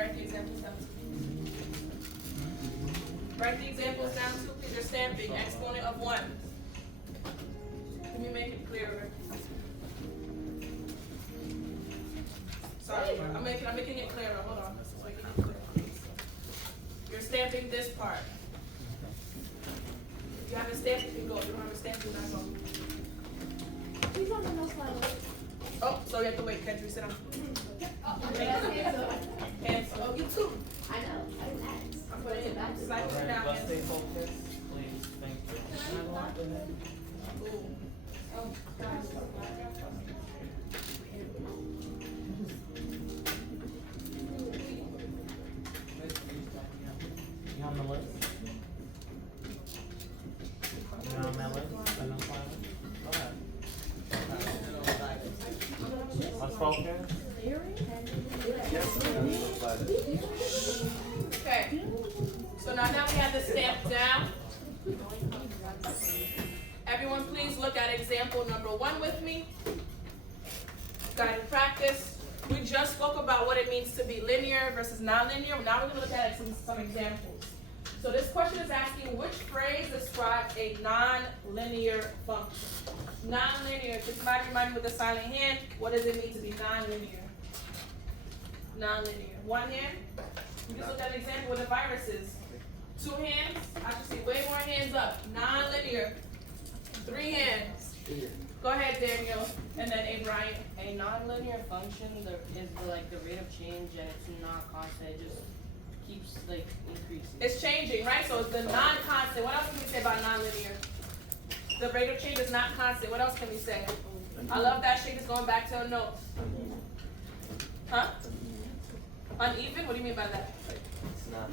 Write the examples down. Write the examples down too, please. You're stamping exponent of 1. Let me make it clearer. Sorry, I'm making it clearer. Hold on. So I can make it clear. You're stamping this part. If you have a stamp, you can go. If you don't have a stamp, you not go. Please on the no slide. Oh, so you have to wait. Can't you sit down? Hands up. Oh, you too. I know. I didn't ask. I'm putting it back. Slide it down. Let's stay focused, please. Thank you. Ooh. Oh, You on the list? You on that list? I don't find it. Go ahead. Let's focus. Okay. So now that we have the stamp down, everyone please look at example number 1 with me. Guided practice. We just spoke about what it means to be linear versus nonlinear. Now we're going to look at some examples. So this question is asking which phrase describes a nonlinear function. Nonlinear. Can somebody remind me with a silent hand? What does it mean to be nonlinear? Nonlinear. 1 hand. We just looked at an example with the viruses. 2 hands. I should see way more hands up. Nonlinear. 3 hands. Go ahead, Daniel. And then Brian. A nonlinear function is the rate of change, and it's not constant. It just keeps increasing. It's changing, right? So it's the non-constant. What else can we say about nonlinear? The rate of change is not constant. What else can we say? I love that shade is going back to a note. Huh? Uneven? What do you mean by that? It's not.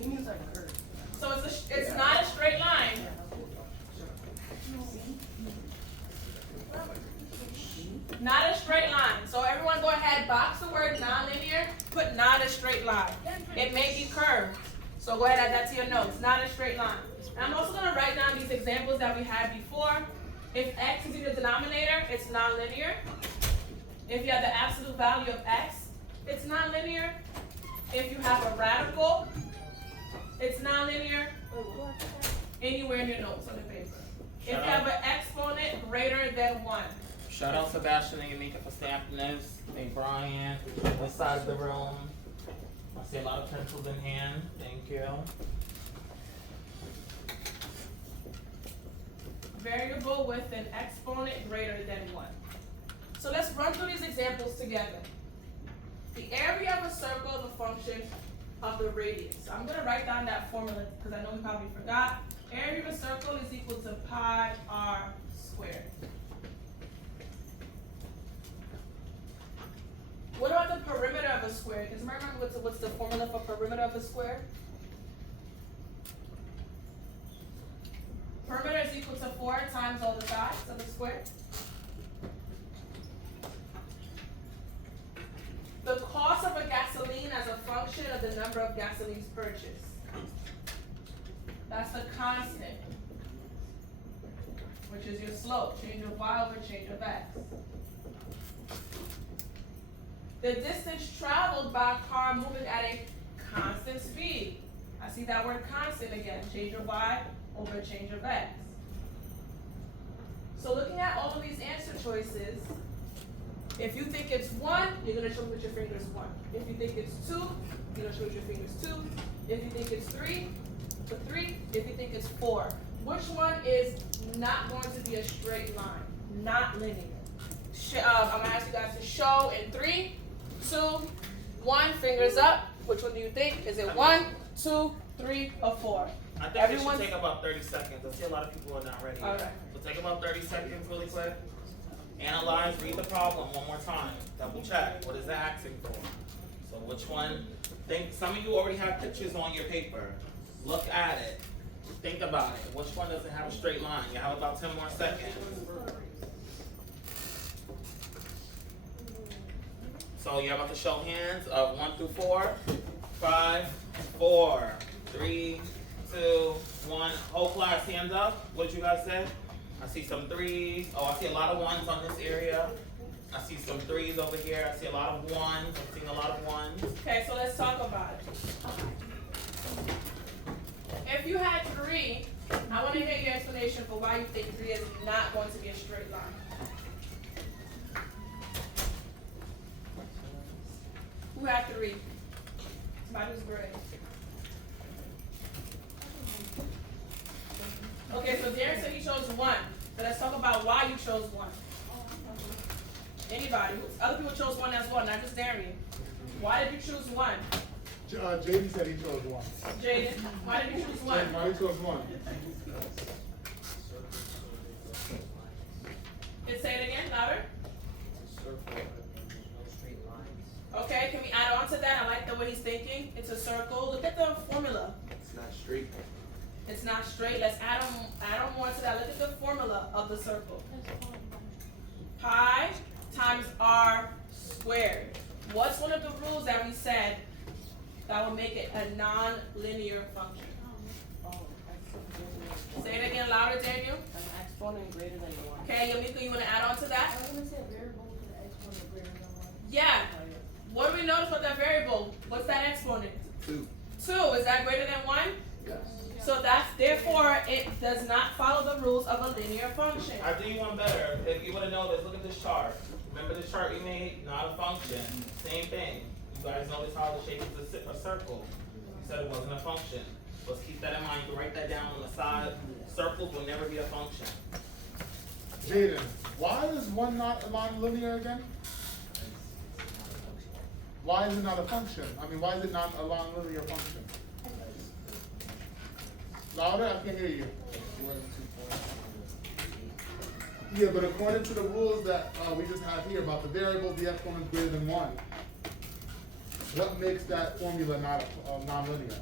He means like a curve. So it's not a straight line. Not a straight line. So everyone go ahead, box the word nonlinear, put not a straight line. It may be curved. So go ahead, add that to your notes. Not a straight line. And I'm also going to write down these examples that we had before. If x is in the denominator, it's nonlinear. If you have the absolute value of x, it's nonlinear. If you have a radical, it's nonlinear. Anywhere in your notes on the paper. If you have an exponent greater than 1. Shout out Sebastian and Yamika for stamping this. Hey Brian, this side of the room. I see a lot of pencils in hand. Thank you. Variable with an exponent greater than 1. So let's run through these examples together. The area of a circle is a function of the radius. So I'm going to write down that formula because I know we probably forgot. Area of a circle is equal to pi r squared. What about the perimeter of a square? Does somebody remember what's the formula for perimeter of a square? Perimeter is equal to 4 times all the sides of the square. The cost of a gasoline as a function of the number of gasolines purchased. That's the constant, which is your slope, change of y over change of x. The distance traveled by a car moving at a constant speed. I see that word constant again, change of y over change of x. So looking at all of these answer choices, if you think it's 1, you're going to show me with your fingers 1. If you think it's 2, you're going to show with your fingers 2. If you think it's 3, put 3. If you think it's 4. Which one is not going to be a straight line? Not linear. I'm going to ask you guys to show in 3, 2, 1, fingers up. Which one do you think? Is it 1, 2, 3, or 4? I think it should take about 30 seconds. I see a lot of people are not ready. All right. So take about 30 seconds really quick. Analyze, read the problem one more time. Double check. What is it asking for? So which one? Some of you already have pictures on your paper. Look at it. Think about it. Which one doesn't have a straight line? You have about 10 more seconds. So you're about to show hands of 1 through 4. 5, 4, 3, 2, 1. Whole class, hands up. What did you guys say? I see some 3s. Oh, I see a lot of 1s on this area. I see some 3s over here. I see a lot of 1s. I'm seeing a lot of 1s. for why you think 3 is not going to be a straight line. Who had 3? Somebody who's gray. Okay, so Darren said he chose 1. But let's talk about why you chose 1. Anybody? Other people chose 1 as well, not just Darian. Why did you choose 1? Jaden said he chose 1. Jaden, why did you choose 1? Jaden, why you chose 1? Say it again, louder. Okay, can we add on to that? I like the way he's thinking. It's a circle. Look at the formula. It's not straight. It's not straight. Let's add on more to that. Look at the formula of the circle. Pi times r squared. What's one of the rules that we said that will make it a non-linear function? Say it again louder, Daniel. An exponent greater than 1. Okay, Yamika, you want to add on to that? I was gonna say variable with the exponent greater than 1. Yeah. What do we notice about that variable? What's that exponent? 2. 2. Is that greater than 1? Yes. So that's, therefore, it does not follow the rules of a linear function. I do you one better. If you would have noticed, look at this chart. Remember the chart we made? Not a function. Same thing. You guys notice how the shape is a circle. You said it wasn't a function. Let's keep that in mind. You can write that down on the side. Circles will never be a function. Jaden, why is 1 not a non-linear again? Why is it not a function? I mean, why is it not a non-linear function? Louder, I can't hear you. Yeah, but according to the rules that we just had here about the variable, the exponent greater than 1, what makes that formula not non-linear?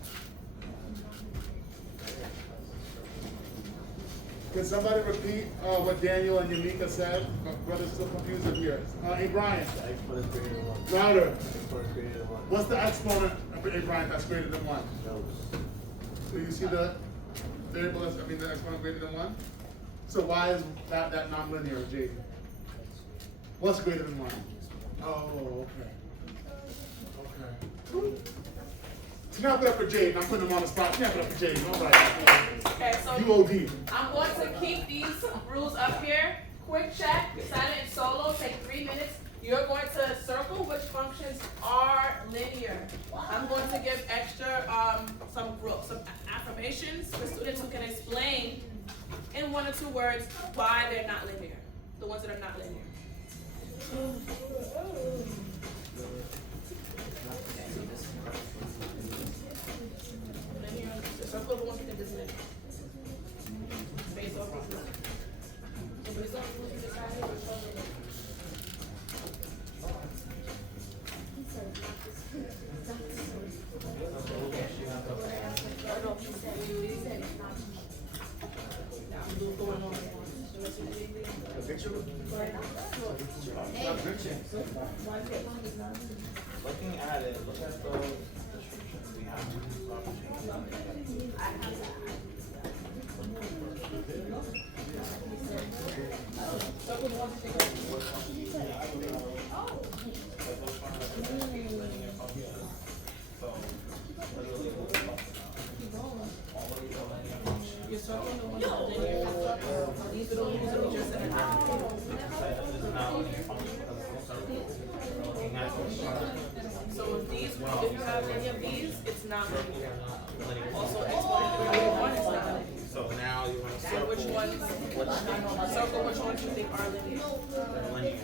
Can somebody repeat what Daniel and Yamika said? My brother's still confused up here. Hey, Brian. The exponent is greater than 1. Louder. The exponent is greater than 1. What's the exponent of a Brian that's greater than 1? No. So you see the variable, the exponent greater than 1? So why is that non-linear, Jaden? What's greater than 1? Oh, okay. Snap it up for Jaden. I'm putting him on the spot. Snap it up for Jaden. All right. Okay, so UOD. I'm going to keep these rules up here. Quick check, silent and solo, take 3 minutes. You're going to circle which functions are linear. I'm going to give extra some affirmations for students who can explain in 1 or 2 words why they're not linear. The ones that are not linear. Linear, the circle of the ones who think is linear. Based off of this. So based off of what you decided, which one is linear? Looking at it, look at those descriptions we have. So if you have any of these, it's not linear. Also, exponent one is not linear. So now you want to So circle which ones you think are linear? linear.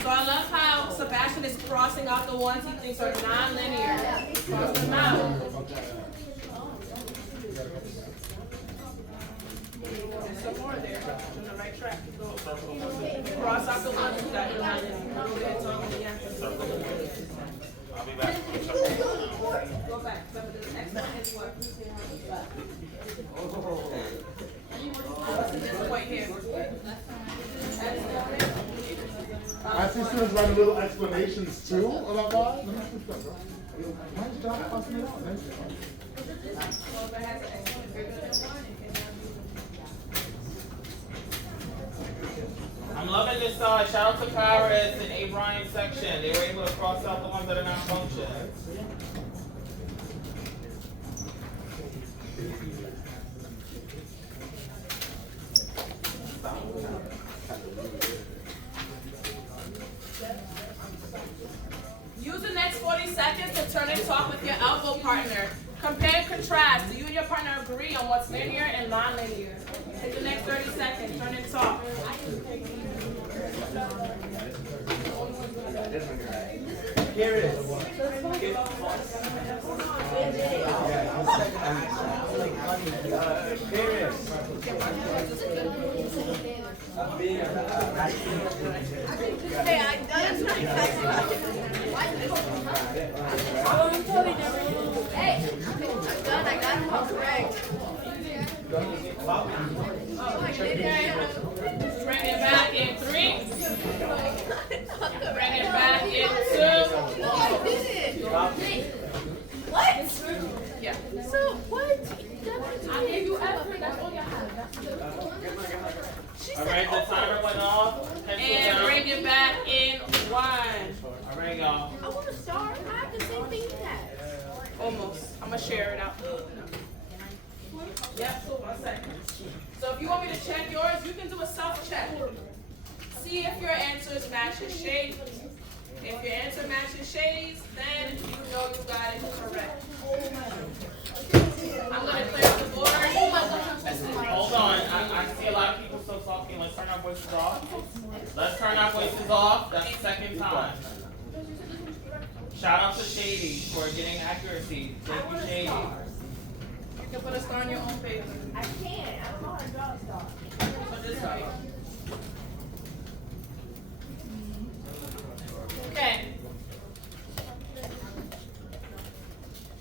So I love how Sebastian is crossing out the ones he thinks are non-linear. Cross them out. There's some more there. On the right track. Cross out the ones that are non-linear. Go ahead, Tom, and the answer. I'll be back. Go back. Remember, the next one is what? This point here. I see students writing little explanations too about why. Let me switch that, bro. Nice job passing it out. Nice job. So if it has an exponent greater than 1, it cannot be. I'm loving this side. Shout out to Paris and A. Bryan section. They were able to cross out the ones that are not functions. 40 seconds to turn and talk with your elbow partner. Compare and contrast. Do you and your partner agree on what's linear and non-linear? Take the next 30 seconds. Turn and talk. Here it is. Here it is. Hey, that's not Hey, I'm done. I got him all correct. Bring it back in 3. Bring it back in 2. No, I didn't. Hey, what? Yeah. So, what? I gave you effort. That's all you have. Alright, the timer went off. And bring it back in 1. Alright, y'all. I want to start. I have the same thing you have. Almost. I'm going to share it out. Yep, so 1 second. So if you want me to check yours, you can do a self-check. See if your answers match your shade. If your answer matches shades, then you know you got it correct. I'm going to clear the board. Hold on. I see a lot of people still talking. Let's turn our voices off. Let's turn our voices off. That's the second time. Shout out to Shady for getting accuracy. Thank you, Shady. You can put a star on your own paper. I can't. I don't know how to draw a star. So this way. Okay.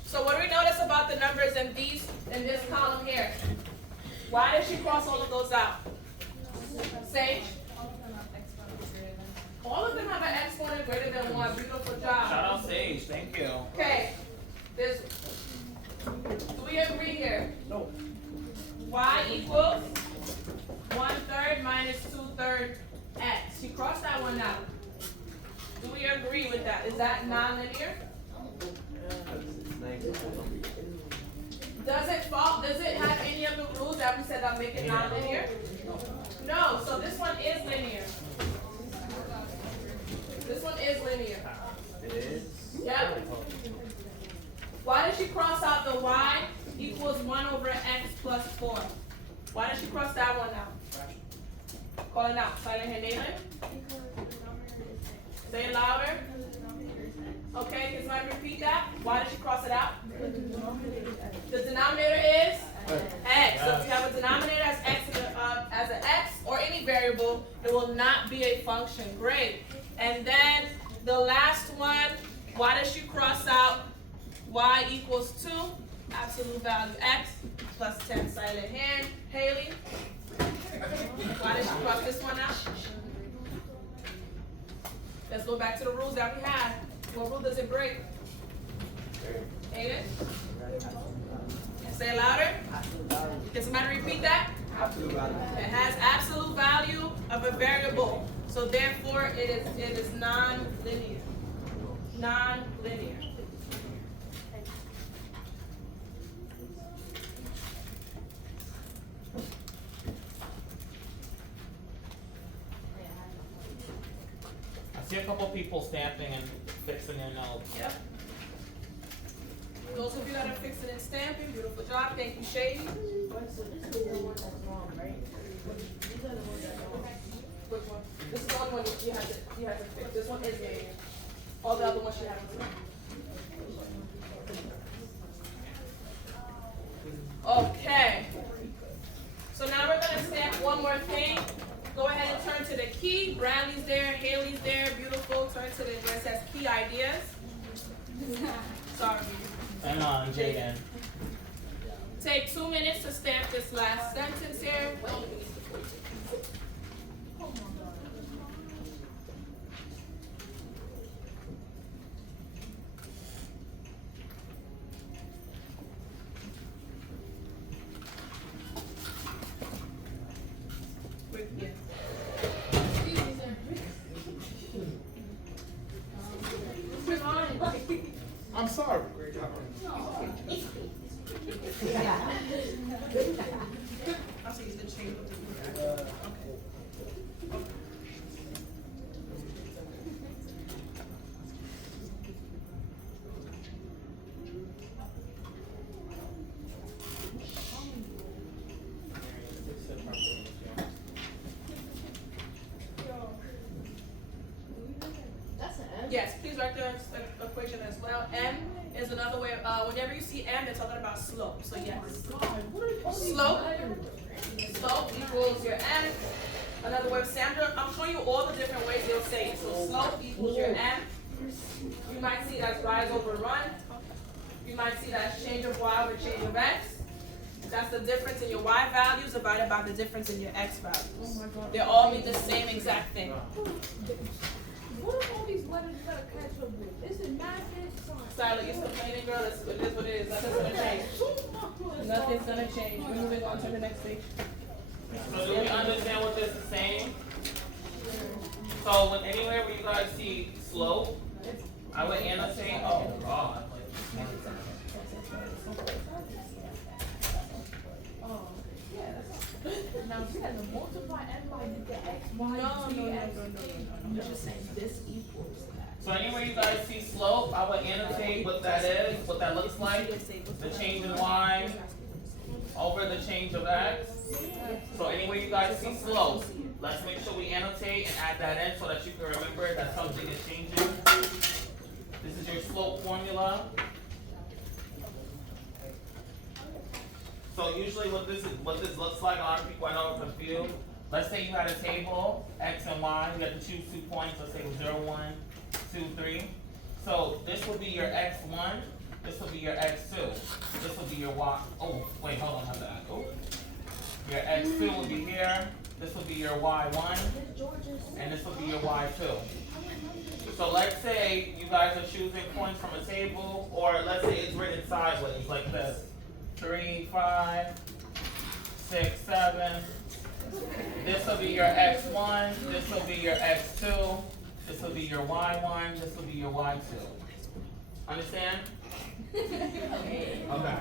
So what do we notice about the numbers in this column here? Why did she cross all of those out? Sage? All of them have an exponent greater than 1. Beautiful job. Shout out Sage. Thank you. Okay. Do we agree here? No. Y equals 1/3 minus 2/3 x. She crossed that one out. Do we agree with that? Is that non-linear? Does it have any of the rules that we said that make it non-linear? No, so this one is linear. This one is linear. It is. Yep. Why did she cross out the y equals 1/x plus 4? Why did she cross that one out? Call it out. Silent hand, Nathan. Say it louder. Okay, can somebody repeat that? Why did she cross it out? The denominator is x. So if you have a denominator as an x or any variable, it will not be a function. Great. And then the last one, why does she cross out y equals 2? Absolute value x plus 10. Silent hand. Haley. Why did she cross this one out? Let's go back to the rules that we had. What rule does it break? Aiden? Say it louder. Can somebody repeat that? It has absolute value of a variable. So therefore it is non-linear. Non-linear. I see a couple people stamping and fixing their notes. Yep. Those of you that are fixing and stamping, beautiful job. Thank you, Shady. So this is the one that's wrong, right? These are the ones that are wrong. Which one? This is the only one you have to fix. This one is linear. All the other ones you have to fix. Okay. So now we're going to stamp one more thing. Go ahead and turn to the key. Bradley's there, Haley's there, beautiful. Turn to the where it says key ideas. Sorry. And Jaden. Take 2 minutes to stamp this last sentence here. I'm sorry. I'll see the change. Yes, please write the equation as well. M is another way, whenever you see M, they're talking about slope, so yes. Slope equals your M. Another way, Sandra, I'm showing you all the different ways they'll say it. So slope equals your M. You might see that's rise over run. You might see that's change of Y over change of X. That's the difference in your Y values divided by the difference in your X values. They all mean the same exact thing. What are all these letters you gotta catch up with? Is it math and science? Skylar, you still playing, girl? It is what it is. Nothing's gonna change. Nothing's gonna change. We're moving on to the next page. So do we understand what this is saying? So when anywhere where you guys see slope, I would annotate, oh God. Now you had to multiply and by the x, y, No. You're just saying this equals that. So anywhere you guys see slope, I would annotate what that is, what that looks like. The change in Y over the change of X. So anywhere you guys see slope, let's make sure we annotate and add that in so that you can remember that something is changing. This is your slope formula. So usually what this looks like, a lot of people I know are confused. Let's say you had a table, X and Y, you had to choose 2 points, let's say it was 0, 1, 2, 3. So this would be your X1, this will be your X2, this will be your Y, oh, wait, hold on, my bad. Oh. Your X2 will be here, this will be your Y1, and this will be your Y2. So let's say you guys are choosing points from a table, or let's say it's written sideways like this. 3, 5, 6, 7. This will be your X1, this will be your X2, this will be your Y1, this will be your Y2. Understand? Okay. Okay.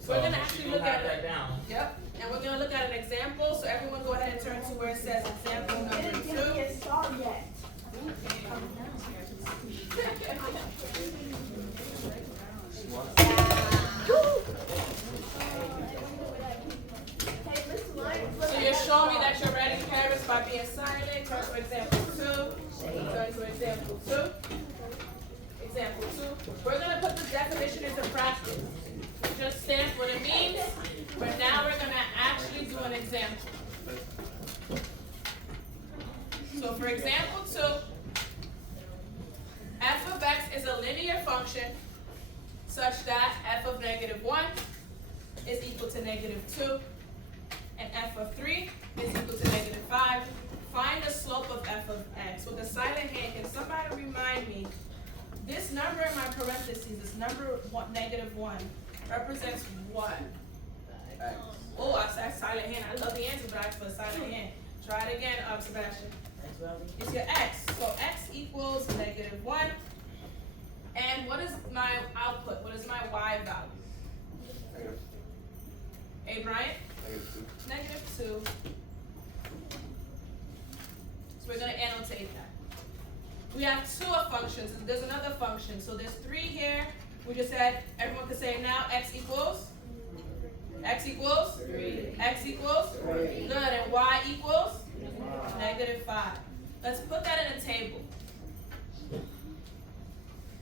So We're gonna actually look at that down. Yep. And we're gonna look at an example. So everyone go ahead and turn to where it says example number 2. So you're showing me that you're ready, Paris, by being silent. Turn to example 2. Turn to example 2. Example 2. We're going to put the definition into practice. It just stands what it means, but now we're going to actually do an example. So for example 2, f of x is a linear function such that f of -1 is equal to -2, and f of 3 is equal to -5. Find the slope of f of x. With a silent hand, can somebody remind me, this number in my parentheses, this number -1, represents what? X. Oh, I said silent hand. I love the answer, but I asked for a silent hand. Try it again, Sebastian. It's your x. So x equals -1. And what is my output? What is my y value? Negative. Hey, Brian? -2. -2. So we're going to annotate that. We have 2 of functions. There's another function. So there's 3 here. We just said, everyone can say now x equals? X equals? 3. X equals? 3. Good. And y equals? -5. Let's put that in a table.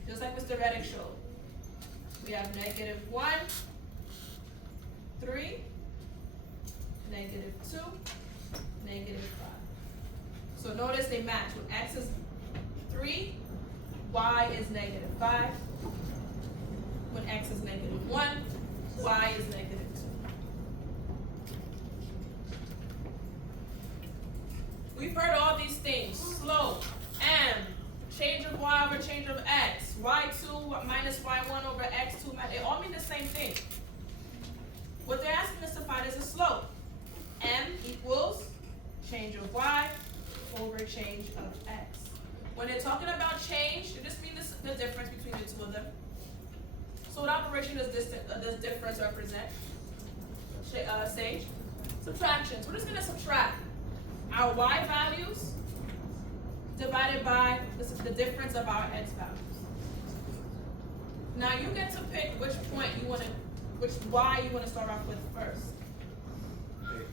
Just like Mr. Reddick showed. We have -1, 3, -2, -5. So notice they match. When x is 3, y is -5. When x is -1, y is -2. We've heard all these things. Slope, m, change of y over change of x, y2 minus y1 over x2, they all mean the same thing. What they're asking us to find is a slope. M equals change of y over change of x. When they're talking about change, it just means the difference between the 2 of them. So what operation does this difference represent? Sage? Subtractions. We're just going to subtract our y values divided by the difference of our x values. Now you get to pick which y you want to start off with first.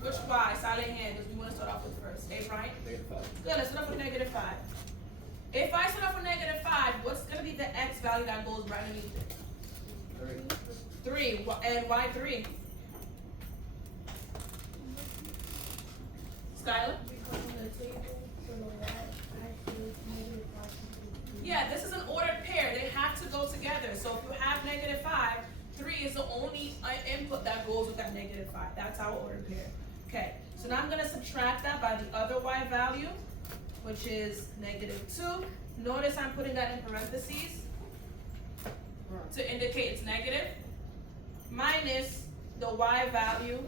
Which y? Silent hand, because we want to start off with first. Hey, Brian? -5. Good, let's start off with -5. If I start off with -5, what's gonna be the x value that goes right underneath it? 3. And why 3? Skylar? Yeah, this is an ordered pair. They have to go together. So if you have -5, 3 is the only input that goes with that -5. That's our ordered pair. Okay, so now I'm going to subtract that by the other y value, which is -2. Notice I'm putting that in parentheses to indicate it's negative, minus the y value,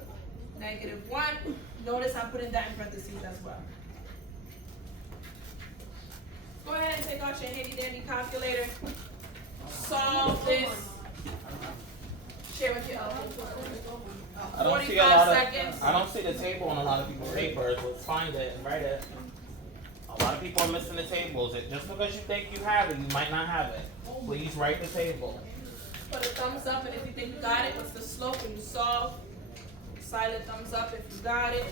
-1. Notice I'm putting that in parentheses as well. Go ahead and take out your handy dandy calculator. Solve this. Share with your elbow. I don't see a 45 lot of, seconds. I don't see the table on a lot of people's papers. Let's find it and write it. A lot of people are missing the tables. Just because you think you have it, you might not have it. Please write the table. Put a thumbs up, and if you think you got it, what's the slope when you solve? Silent thumbs up if you got it.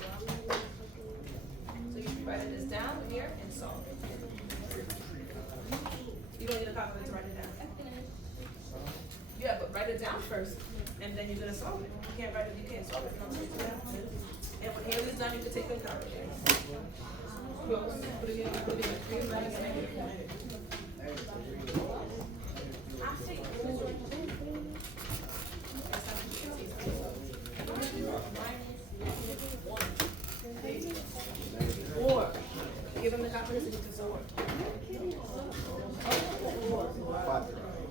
So you should be writing this down here and solve it. You don't need a calculator to write it down. Yeah, but write it down first, and then you're gonna solve it. You can't write it, you can't solve it. Don't write it down. And when Haley's done, you can take the calculator. Put it in, put it in. Or give him the calculator so you can solve it.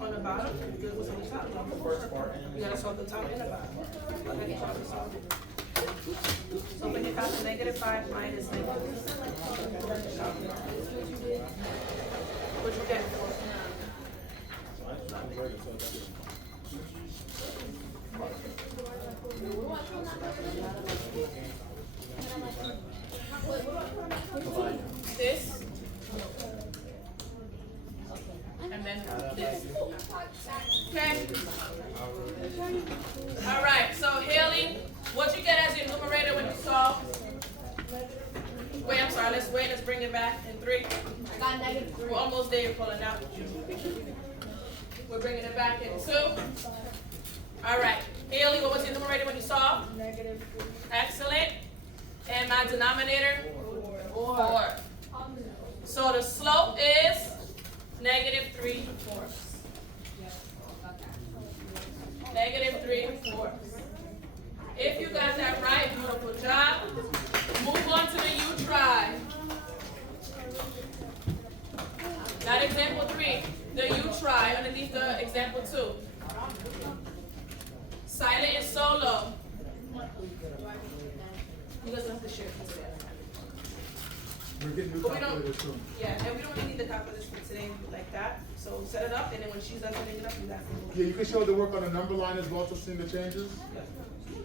On the bottom, good what's on the top. You gotta solve the top and the bottom. Okay, you probably solved it. So when you calculate -5 minus -2. What'd you get? This. And then this. Okay. All right. So Haley, what you get as your numerator when you solve? Wait, I'm sorry. Let's wait. Let's bring it back in 3. I got -3. We're almost there. You're pulling out. We're bringing it back in 2. All right. Haley, what was your numerator when you solve? -3. Excellent. And my denominator? 4. So the slope is -3/4. -3/4. If you got that right, beautiful job. Move on to the U try. Not example 3. The U try underneath the example 2. Silent and solo. You guys don't have to share it today. We're getting new But we don't- calculators soon. Yeah, and we don't really need the calculators for today like that. So set it up, and then when she's done setting it up, you guys can move. Yeah, you can show the work on the number line as well to see the changes.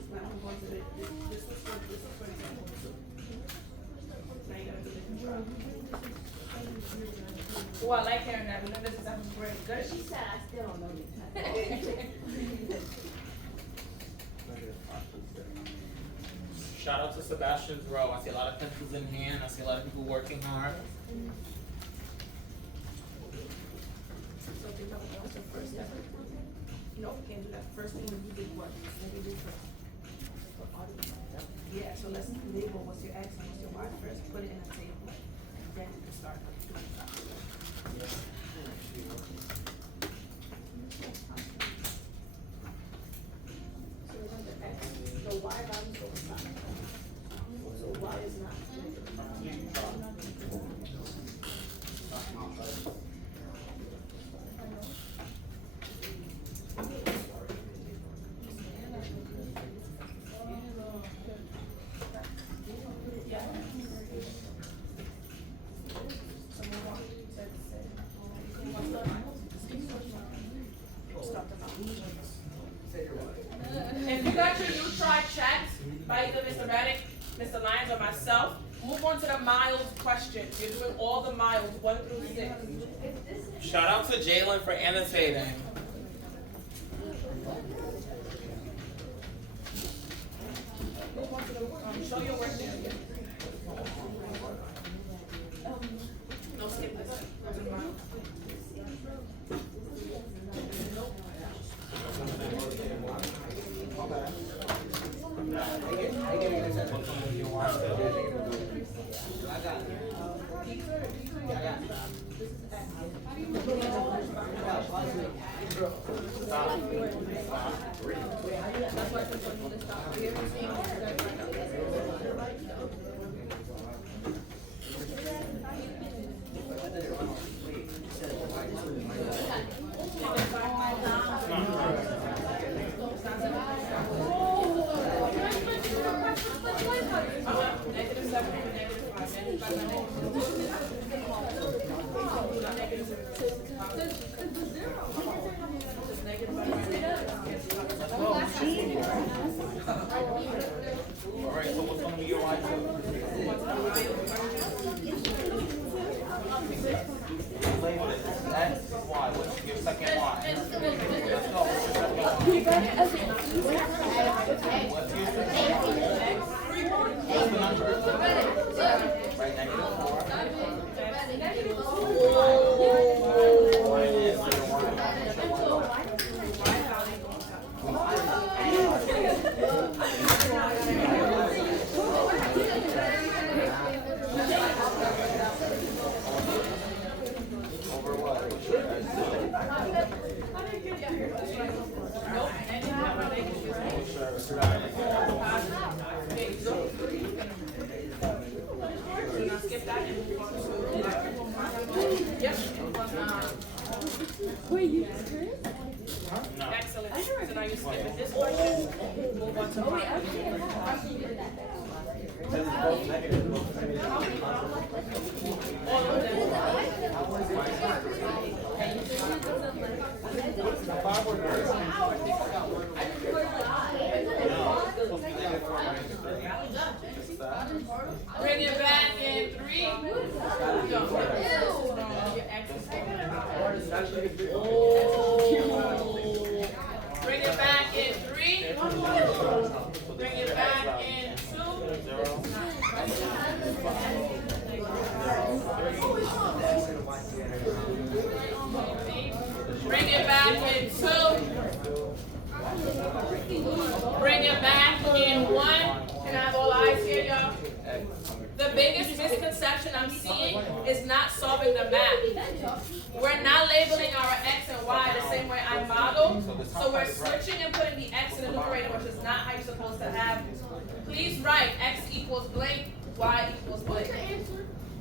Now I'm going to this was for example 2. Now you gotta do the control. Oh, I like hearing that. We know this is happening great. Good. She said I still don't know this. Shout out to Sebastian's Row. I see a lot of pencils in hand. I see a lot of people working hard. So think about what's the first step. No, we can't do that. First thing you did what? What did you do first? Yeah, so let's label what's your X and what's your Y first. Put it in a table. And then you can start doing that. So remember X, the Y values over time. So Y is not. Yeah. So move on. Stop the mouth. If you got your U try checked by either Mr. Reddick, Mr. Lyons, or myself, move on to the miles questions. You're doing all the miles, 1 through 6. Shout out to Jalen for annotating. Move on to the, show your work there. No, skip this. Alright, so what's gonna be your y2? Label it. X, Y. What's your second y? Let's go. What's your second y? What's your second y? What's the number? Right, -4. Over what? Skip that and move on to. Yep. Wait, you just heard? No. Excellent. So now you skip this question. Move on to mine. This is both negative. All of them. Bring it back in 3. Your X is bring it back in 3. Bring it back in 2. Bring it back in 2. Bring it back in 1. Can I have all eyes here, y'all? The biggest misconception I'm seeing is not solving the math. We're not labeling our X and Y the same way I model. So we're switching and putting the X in the numerator, which is not how you're supposed to have. Please write X equals blank, Y equals blank.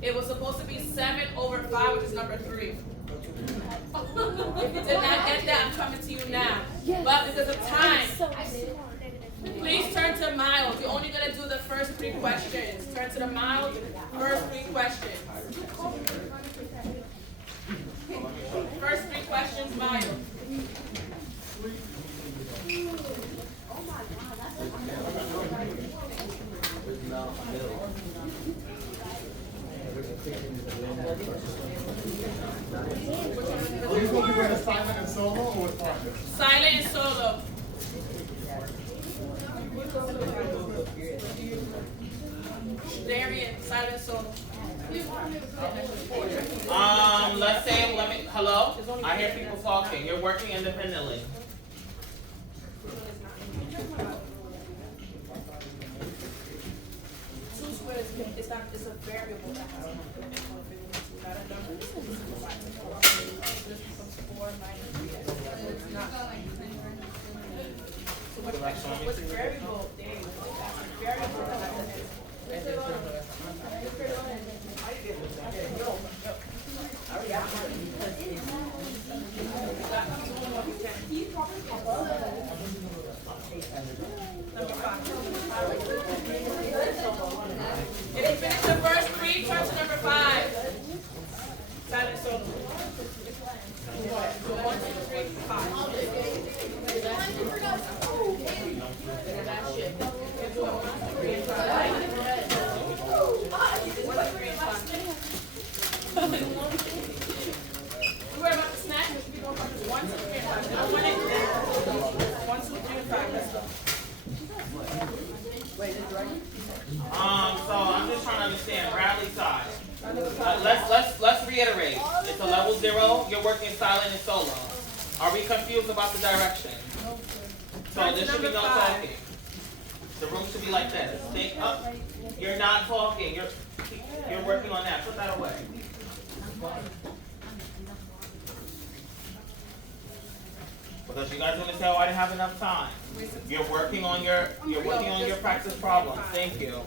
It was supposed to be 7/5, which is number 3. If you did not get that, I'm coming to you now. But because of time, please turn to mild. You're only going to do the first 3 questions. Turn to the mild, first 3 questions. First 3 questions, mild. Are you going to be with silent and solo or with partners? Silent and solo. Darian, silent and solo. Let's say, hello? I hear people talking. You're working independently. Two squares, it's a variable. Not a number. This becomes 4 minus 3. It's not. So what's variable? There you go. That's a variable. Number 5. If you finish the first 3, turn to number 5. Silent solo. 1, 2, 3, 5. That's shit. It's 1, 2, 3, and 5. 1, 2, 3, and 5. You worry about the snack? We should be going from 1, 2, 3, and 5. No, 1, 2, 3, and 5. Let's go. So I'm just trying to understand Bradley's side. Let's read reiterate, it's a level 0, you're working silent and solo. Are we confused about the direction? So there should be no Number 5. talking. The room should be like this. Stay up. You're not talking. You're working on that. Put that away. Because you guys want to say, oh, I didn't have enough time. You're working on your practice problems. Thank you.